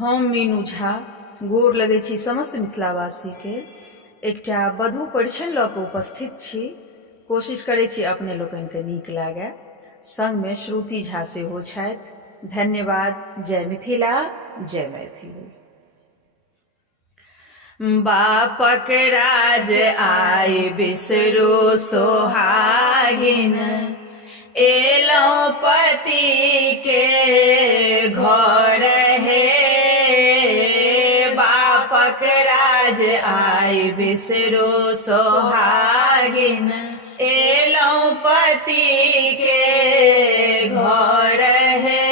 हम मीनू झा गोर लगै छी समस्त मिथिलावासी के। एकटा वधू परिछन लऽ कऽ उपस्थित छी। कोशिश करै छी अपने लोकनिके नीक लागय। संगमे श्रुति झा सेहो छथि। धन्यवाद। जय मिथिला, जय मैथिली। बापक राज आइ बिसरू सोहागिन, एलौं पति के घर हे। बापक राज आइ बिसरू सोहागिन, एलौं पति के घर हे।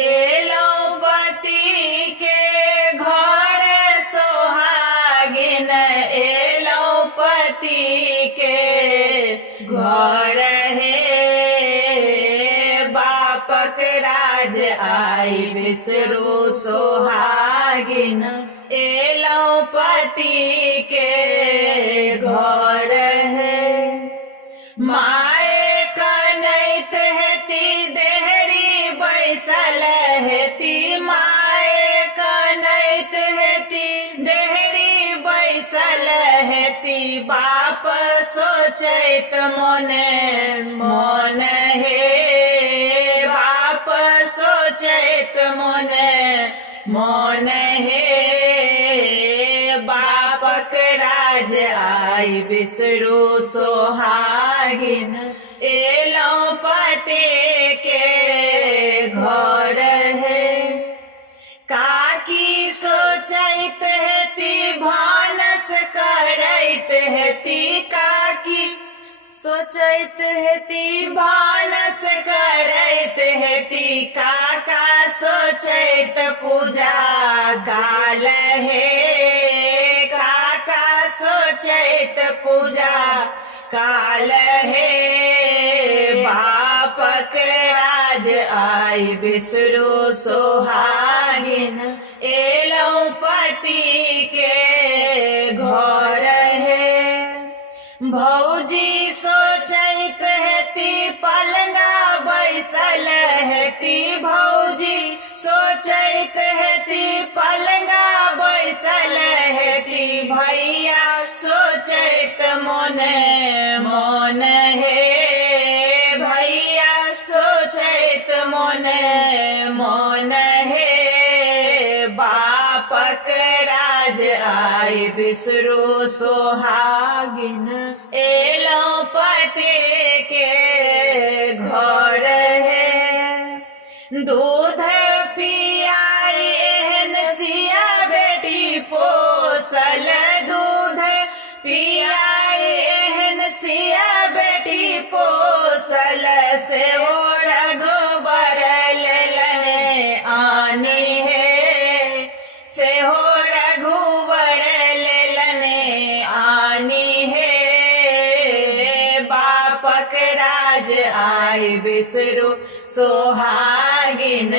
एलौं पति के घर सोहागिन, एलौं पति के घर हे। बापक राज आइ बिसरू सोहागिन, एलौं पति के घर हे। माए कनैत हेती देहरी बैसल हेती, माए कनैत हेती देहरी बैसल हेती। बाप सोचैत मोने मोन हे, बाप सोचैत मोने मोन हे। बापक राज आइ बिसरू सोहागिन, एलौं पति के घर हे। काकी सोचैत हेती भानस करैत हेती, काकी सोचैत हेती भानस करैत हेती। काका सोचैत पूजा काल हे, काका सोचैत पूजा काल हे। बापक राज आइ बिसरू सोहागिन, एलौं पति के घर हे। भौजी सोचैत हेती पलंगा बैसल हेती, भौजी सोचैत हेती पलंगा बैसल हेती। भैया सोचैत मोने मोन हे, भैया सोचैत मोने मोन हे। बापक राज आइ बिसरू सोहागिन, एलौं पति के घर हे। दूध पियाई एहन सिया बेटी पोसल, दूध पियाई एहन सिया बेटी पोसल। सेहो रघुबर लेलने आनी हे, सेहो रघुबर लेलने आनी हे। बापक राज आइ बिसरू सोहागिन,